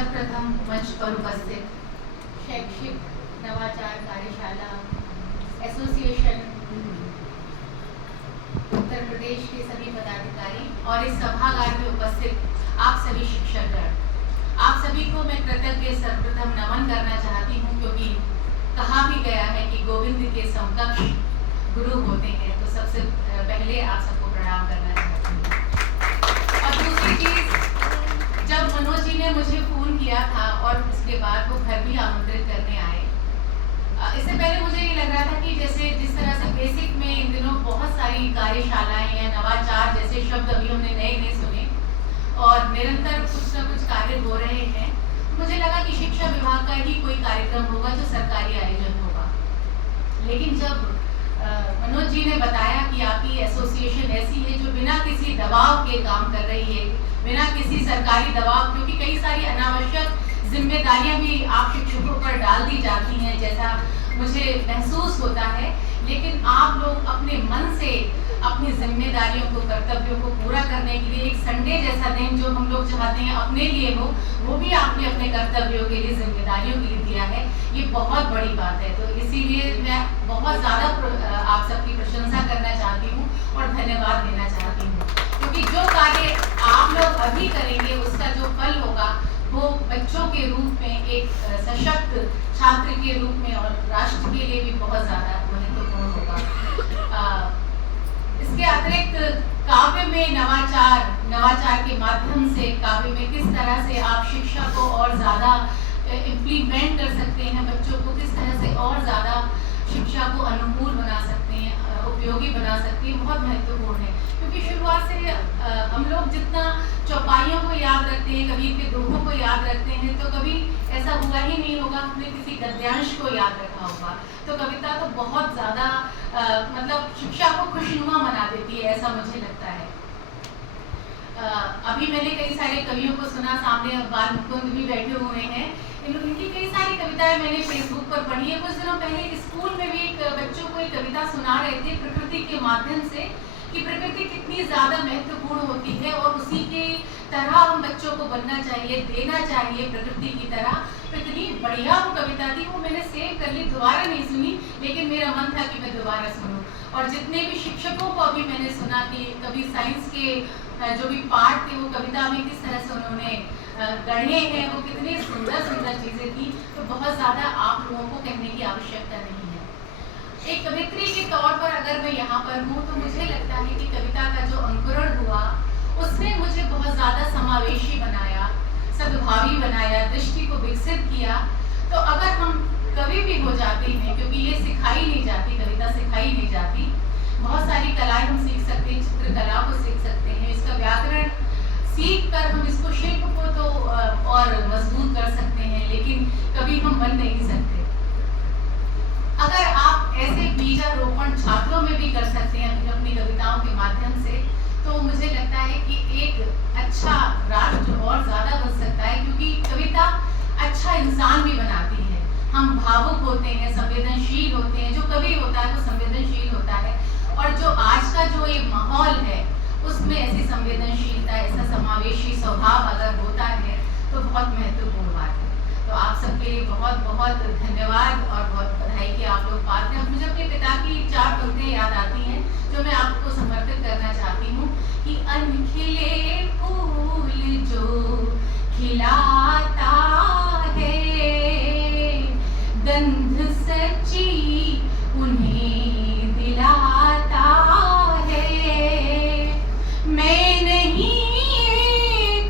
सर्वप्रथम मंच पर उपस्थित शैक्षिक नवाचार कार्यशाला एसोसिएशन उत्तर प्रदेश के सभी पदाधिकारी और इस सभागार में उपस्थित आप सभी शिक्षकगण, आप सभी को मैं कृतज्ञ सर्वप्रथम नमन करना चाहती हूँ, क्योंकि कहा भी गया है कि गोविंद के समकक्ष गुरु होते हैं। तो सबसे पहले आप सबको प्रणाम करना चाहती हूँ। और दूसरी चीज, जब मनोज जी ने मुझे फोन किया था और उसके बाद वो घर भी आमंत्रित करने आए, इससे पहले मुझे ये लग रहा था कि जैसे जिस तरह से बेसिक में इन दिनों बहुत सारी कार्यशालाएं या नवाचार जैसे शब्द अभी हमने नए नए सुने और निरंतर कुछ न कुछ कार्य हो रहे हैं, मुझे लगा कि शिक्षा विभाग का ही कोई कार्यक्रम होगा जो सरकारी आयोजन होगा। लेकिन जब मनोज जी ने बताया कि आपकी एसोसिएशन ऐसी है जो बिना किसी दबाव के काम कर रही है, बिना किसी सरकारी दबाव, क्योंकि कई सारी अनावश्यक जिम्मेदारियां भी आप शिक्षकों पर डाल दी जाती हैं जैसा मुझे महसूस होता है, लेकिन आप लोग अपने मन से अपनी जिम्मेदारियों को, कर्तव्यों को पूरा करने के लिए एक संडे जैसा दिन जो हम लोग चाहते हैं अपने लिए हो, वो भी आपने अपने कर्तव्यों के लिए, जिम्मेदारियों के लिए दिया है। ये बहुत बड़ी बात है। तो इसीलिए मैं बहुत ज़्यादा आप सबकी प्रशंसा करना चाहती हूँ और धन्यवाद देना चाहती हूँ, क्योंकि जो कार्य आप लोग अभी करेंगे उसका जो फल होगा वो बच्चों के रूप में, एक सशक्त छात्र के रूप में और राष्ट्र के लिए भी बहुत ज़्यादा महत्वपूर्ण होगा। इसके अतिरिक्त काव्य में नवाचार के माध्यम से काव्य में किस तरह से आप शिक्षा को और ज़्यादा इम्प्लीमेंट कर सकते हैं, बच्चों को किस तरह से और ज़्यादा शिक्षा को अनुकूल बना सकते हैं, उपयोगी बना सकते हैं, बहुत महत्वपूर्ण है। क्योंकि शुरुआत से हम लोग जितना चौपाइयों को याद रखते हैं, कबीर के दोहों को याद रखते हैं, तो कभी ऐसा हुआ ही नहीं होगा हमने किसी गद्यांश को याद रखा होगा। तो कविता तो बहुत ज़्यादा मतलब शिक्षा को खुशनुमा बना देती है, ऐसा मुझे लगता है। अभी मैंने कई सारे कवियों को सुना, सामने बाल मुकुंद भी बैठे हुए हैं, इनकी कई सारी कविताएं मैंने फेसबुक पर पढ़ी है। कुछ दिनों पहले स्कूल में भी एक बच्चों को एक कविता सुना रहे थे प्रकृति के माध्यम से, कि प्रकृति कितनी ज़्यादा महत्वपूर्ण होती है और उसी के तरह हम बच्चों को बनना चाहिए, देना चाहिए प्रकृति की तरह। तो इतनी बढ़िया वो कविता थी, वो मैंने सेव कर ली, दोबारा नहीं सुनी, लेकिन मेरा मन था कि मैं दोबारा सुनूं। और जितने भी शिक्षकों को अभी मैंने सुना कि कभी साइंस के जो भी पार्ट थे वो कविता में किस तरह से उन्होंने गढ़े हैं, वो कितनी सुंदर सुंदर चीज़ें थी। तो बहुत ज़्यादा आप लोगों को कहने की आवश्यकता नहीं है। एक कवित्री के तौर पर अगर मैं यहाँ पर हूँ तो मुझे लगता है कि कविता का जो अंकुरण हुआ उसने मुझे बहुत ज़्यादा समावेशी बनाया, सद्भावी बनाया, दृष्टि को विकसित किया। तो अगर हम कवि भी हो जाते हैं, क्योंकि ये सिखाई नहीं जाती, कविता सिखाई नहीं जाती, बहुत सारी कलाएं हम सीख सकते हैं, चित्रकला को सीख सकते हैं, इसका व्याकरण सीख कर हम इसको शिल्प को तो और मजबूत कर सकते हैं, लेकिन कभी हम बन नहीं सकते। अगर आप ऐसे बीजारोपण छात्रों में भी कर सकते हैं अपनी कविताओं के माध्यम से, तो मुझे लगता है कि एक अच्छा राष्ट्र और ज़्यादा बन सकता है, क्योंकि कविता अच्छा इंसान भी बनाती है। हम भावुक होते हैं, संवेदनशील होते हैं, जो कवि होता है वो संवेदनशील होता है, और जो आज का जो ये माहौल है उसमें ऐसी संवेदनशीलता, ऐसा समावेशी स्वभाव अगर होता है तो बहुत महत्वपूर्ण बात है। तो आप सबके लिए बहुत बहुत धन्यवाद और बहुत बधाई कि आप लोग पात्र हैं। मुझे अपने पिता की 4 पंक्तियां याद आती हैं जो मैं आपको समर्पित करना चाहती हूँ कि अनखिले फूल जो खिलाता है, गंध सच्ची उन्हें दिलाता है। मैं नहीं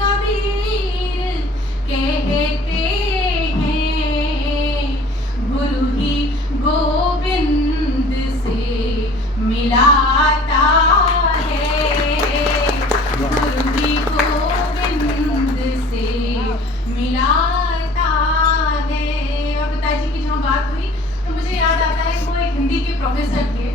कबीर कहते गोविंद से मिलाता है, गुरु ही गोविंद से मिलाता है। और पिताजी की जहाँ बात हुई तो मुझे याद आता है वो एक हिंदी के प्रोफेसर थे।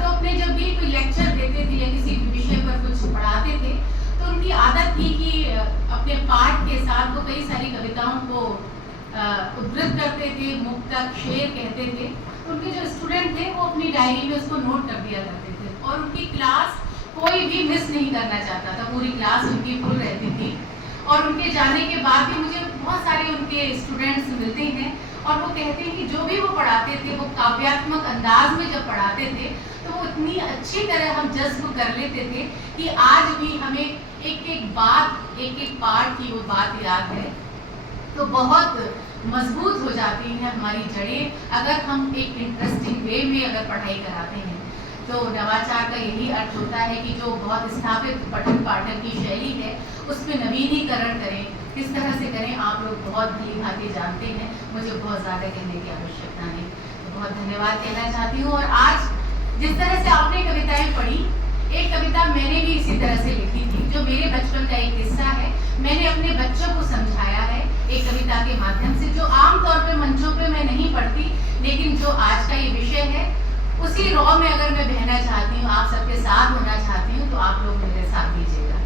तो अपने जब भी कोई लेक्चर देते थे या किसी विषय पर कुछ पढ़ाते थे तो उनकी आदत थी कि अपने पाठ के साथ वो कई सारी कविताओं को उद्धृत करते थे, मुक्तक, शेर कहते थे। उनके जो स्टूडेंट थे वो अपनी डायरी में उसको नोट कर दिया करते थे, और उनकी क्लास कोई भी मिस नहीं करना चाहता था, पूरी क्लास उनकी फुल रहती थी। और उनके जाने के बाद भी मुझे बहुत सारे उनके स्टूडेंट्स मिलते हैं और वो कहते हैं कि जो भी वो पढ़ाते थे वो काव्यात्मक अंदाज में जब पढ़ाते थे तो वो इतनी अच्छी तरह हम जज्ब कर लेते थे कि आज भी हमें एक एक बात, एक एक पाठ की वो बात याद है। तो बहुत मजबूत हो जाती हैं हमारी जड़ें अगर हम एक इंटरेस्टिंग वे में अगर पढ़ाई कराते हैं। तो नवाचार का यही अर्थ होता है कि जो बहुत स्थापित पठन पाठन की शैली है उसमें नवीनीकरण करें। किस तरह से करें आप लोग बहुत भली भांति जानते हैं, मुझे बहुत ज़्यादा कहने की आवश्यकता नहीं। तो बहुत धन्यवाद कहना चाहती हूँ। और आज जिस तरह से आपने कविताएं पढ़ी, एक कविता मैंने भी इसी तरह से लिखी थी जो मेरे बचपन का एक किस्सा है। मैंने अपने बच्चों को समझाया है एक कविता के माध्यम से, जो आमतौर पर मंचों पे मैं नहीं पढ़ती, लेकिन जो आज का ये विषय है उसी रॉ में अगर मैं बहना चाहती हूँ, आप सबके साथ होना चाहती हूँ, तो आप लोग मेरे साथ दीजिएगा।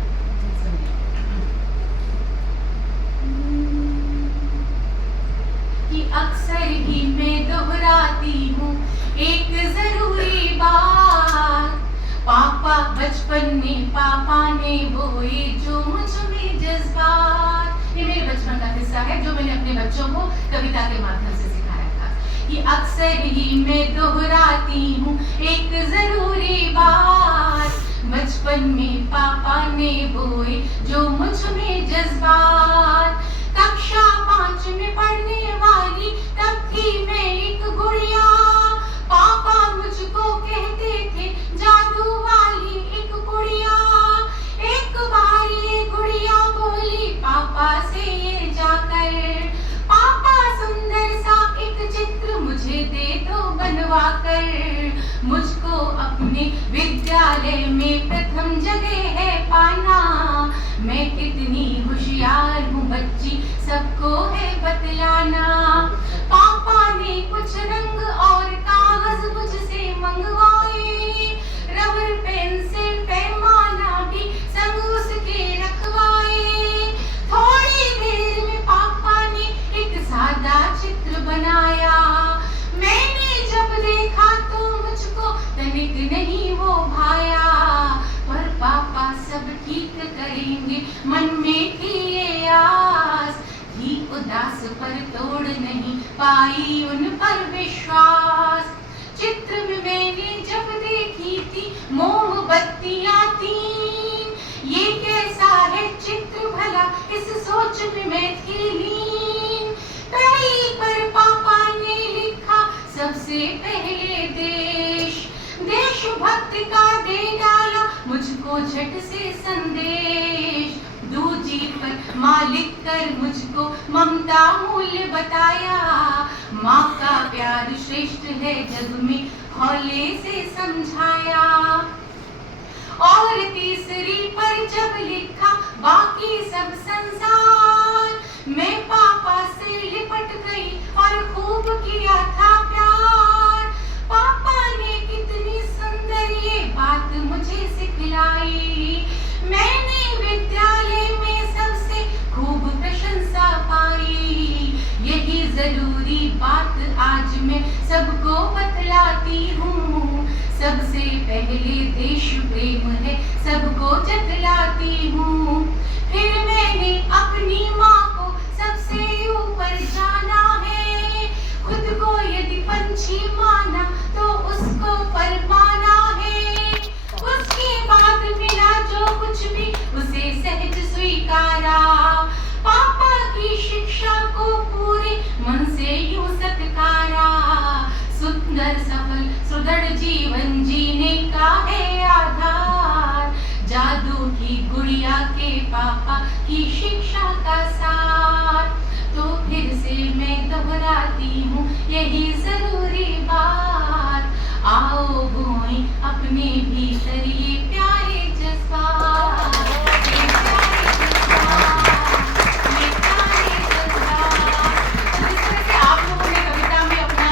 कि अक्सर ही मैं दोहराती हूँ एक जरूरी बात, पापा बचपन में पापा ने बोए जो मुझ में जज्बात। ये मेरे बचपन का किस्सा है जो मैंने अपने बच्चों को कविता के माध्यम से सिखाया था। कि अक्सर ही मैं दोहराती हूँ एक जरूरी बात, बचपन में पापा ने बोए जो मुझ में जज्बात। कक्षा 5 में पढ़ने वाली तब थी मैं एक गुड़िया, पापा मुझको कहते थे जादू वाली एक गुड़िया। एक बार ये गुड़िया बोली पापा से ये जाकर, पापा सुंदर सा एक चित्र मुझे दे दो बनवा कर। मुझको अपने विद्यालय में प्रथम जगह है पाना, मैं कितनी होशियार हूँ बच्ची सबको है बतलाना। पापा ने कुछ रंग और कागज मुझसे मंगवाए, रबर पेंसिल पैमाना भी संग उसके रखवाए। थोड़ी देर में पापा ने एक सादा चित्र बनाया, मैंने जब देखा तो मुझको तनिक नहीं वो भाया। पर पापा सब ठीक करेंगे मन में थी ये आस, थी उदास पर तोड़ नहीं पाई उन पर विश्वास। चित्र में मैंने जब देखी थी मोमबत्तियां तीन, ये कैसा है चित्र भला इस सोच में मैं थी लीन। पहली पर पापा ने लिखा सबसे पहले देश, देशभक्त का दे डाला मुझको झट से संदेश। दूजी पर माँ लिख कर मुझको ममता मूल्य बताया, माँ का प्यार श्रेष्ठ है जग में हौले से समझाया। और तीसरी पर जब लिखा बाकी सब संसार, मैं पापा से लिपट गई और खूब किया था प्यार। पापा ने कितनी सुंदर ये बात मुझे सिखलाई, मैंने विद्यालय में सबसे खूब प्रशंसा पाई। यही जरूरी बात आज मैं सबको बतलाती हूँ, सबसे पहले देश प्रेम है सबको जतलाती हूँ। फिर मैंने अपनी माँ को सबसे ऊपर जाना है, खुद को यदि पंछी माना तो उसको पर माना है। उसके बाद मिला जो कुछ भी उसे सहज स्वीकारा, पापा की शिक्षा को पूरे मन से यूं सत्कारा। सुंदर सफल सुदृढ़ जीवन जीने का है आधार, जादू की गुड़िया के पापा की शिक्षा का सार। तो फिर से मैं दोहराती हूँ यही जरूरी बात, आओ बोएं अपने भीतर ये प्यारे जज्बात। जिस तरह से आप लोगों ने कविता में अपना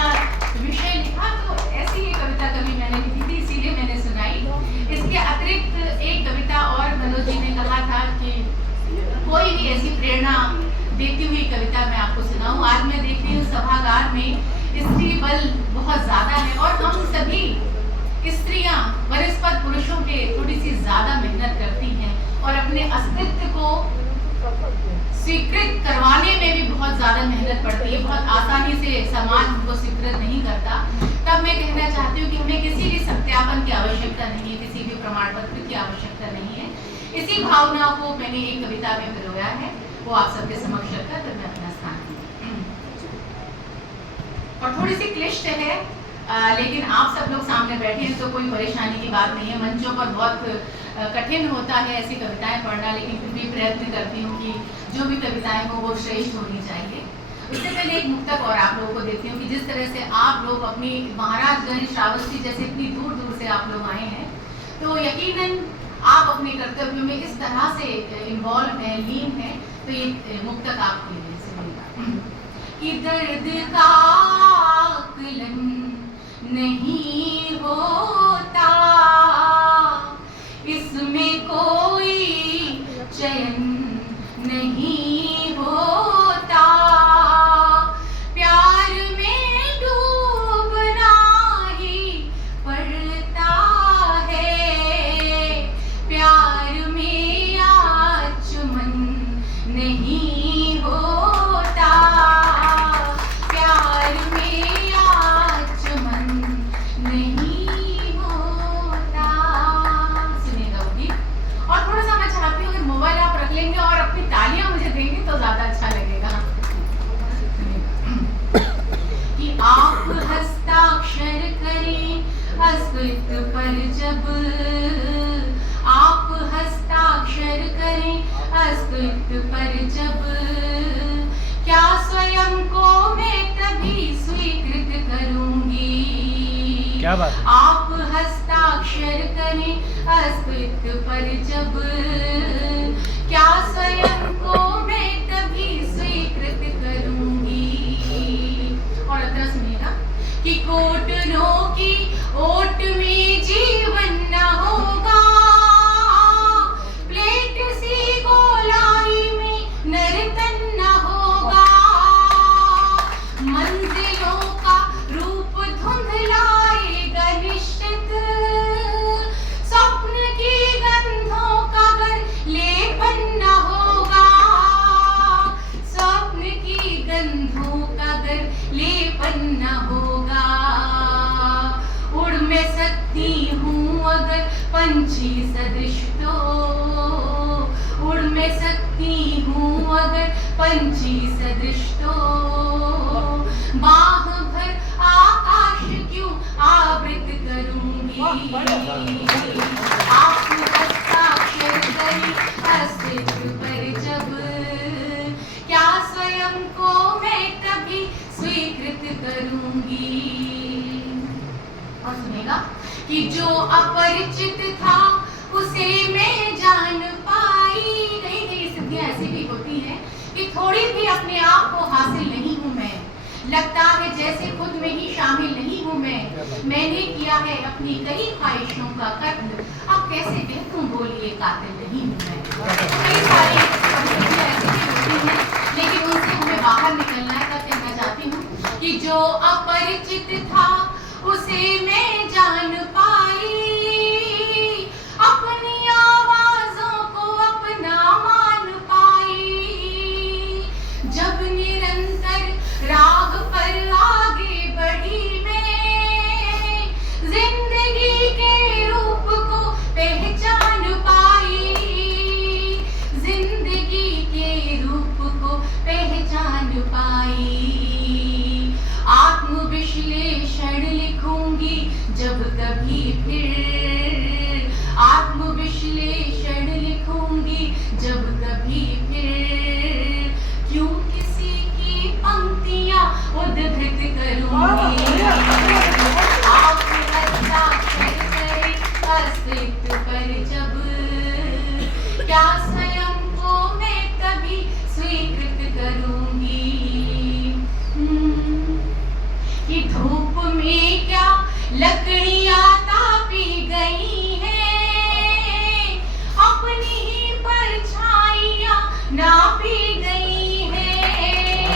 विषय लिखा, तो ऐसी ही कविता कभी मैंने लिखी थी, इसीलिए मैंने सुनाई। इसके अतिरिक्त एक कविता और मनोज जी ने कहा था कि कोई भी ऐसी प्रेरणा देती हुई कविता मैं आपको सुनाऊं। आज मैं देख रही हूँ सभागार में स्त्री बल बहुत ज्यादा है और हम सभी स्त्रियां वरिष्ठ पुरुषों के थोड़ी सी ज्यादा मेहनत करती हैं और अपने अस्तित्व को स्वीकृत करवाने में भी बहुत ज़्यादा मेहनत पड़ती है, बहुत आसानी से समाज उनको स्वीकृत नहीं करता, तब मैं कहना चाहती हूँ कि हमें किसी भी सत्यापन की आवश्यकता नहीं है, किसी भी प्रमाण पत्र की आवश्यकता नहीं है। इसी भावना को मैंने एक कविता में पिरोया है, वो आप सबके समक्ष रखकर फिर मैं अपना स्थान दूंगी। और थोड़ी सी क्लिष्ट है, लेकिन आप सब लोग सामने बैठे हैं तो कोई परेशानी की बात नहीं है। मंचों पर बहुत कठिन होता है ऐसी कविताएं पढ़ना, लेकिन फिर भी प्रयत्न करती हूँ कि जो भी कविताएं हो वो श्रेष्ठ होनी चाहिए। उससे पहले एक मुक्तक और आप लोगों को देती हूँ कि जिस तरह से आप लोग अपनी महाराजगंज, श्रावस्ती जैसे इतनी दूर दूर से आप लोग आए हैं, तो यकीनन आप अपने कर्तव्यों में इस तरह से इन्वॉल्व हैं, लीन हैं, तो ये मुक्तक आपके लिए सुनिएगा कि दर्द का आकलन नहीं होता, इसमें कोई चयन नहीं होता, प्यार में डूबना ही पड़ता है, प्यार में आचमन नहीं होता, प्यार में आचमन नहीं होता। सुनिएगा वो गीत। और थोड़ा सा मैं चाहती हूँ अगर मोबाइल आप रख लेंगे और अपनी तालियां मुझे देंगे तो ज्यादा अच्छा लगेगा। कि आप हस्ताक्षर करें अस्तित्व पर जब, आप हस्ताक्षर करें अस्तित्व पर जब, क्या स्वयं को मैं तभी स्वीकृत करूंगी। क्या बात? आप हस्ताक्षर करें अस्तित्व पर जब, क्या स्वयं को मैं तभी स्वीकृत करूंगी। और अतः सुनिएगा कि कोटरों की ओट में जीवन न होगा, प्लेट सी गोलाई में नर्तन न होगा, मंजिलों का रूप धुंधलाएगा निश्चित, स्वप्न की गंधों का घर लेपन न होगा, स्वप्न की गंधों का घर लेपन न होगा। उड़ मैं सकती हूँ अगर पंछी सदृश तो, उड़ मैं सकती हूँ अगर पंछी सदृश तो, बाह भर आकाश क्यों आवृत करूंगी। आप हस्ताक्षर करें अस्तित्व पर जब, क्या स्वयं को मैं तभी स्वीकृत करूंगी। और सुनेगा कि जो अपरिचित था उसे मैं जान पाई। कई कई स्थितियां ऐसी भी होती हैं कि थोड़ी भी अपने आप को हासिल नहीं हूं मैं, लगता है जैसे खुद में ही शामिल नहीं हूं मैं, मैंने किया है अपनी कई ख्वाहिशों का कत्ल, अब कैसे कहूं बोलिए कातिल नहीं हूं मैं। कई सारी परिस्थितियां ऐसी भी होती हैं, लेकिन उनसे हमें बाहर निकलना है। तब कहना चाहती हूँ कि जो अपरिचित था उसे मैं जान पाई, अपनी आवाजों को अपना मान पाई, जब निरंतर राह पर आगे बढ़ी मैं, जिंदगी के रूप को पहचान पाई, जिंदगी के रूप को पहचान पाई। आत्मविश्लेषण लिखूंगी जब कभी फिर, आत्मविश्लेषण लिखूंगी जब कभी फिर, क्यों किसी की पंक्तियां उद्धृत करूंगी। आप हस्ताक्षर करें अस्तित्व पर जब, क्या स्वयं को मैं तभी स्वीकृत करूंगी। कि धूप में क्या लकड़ियां तापी गई हैं, अपनी ही परछाइयां नापी गई हैं,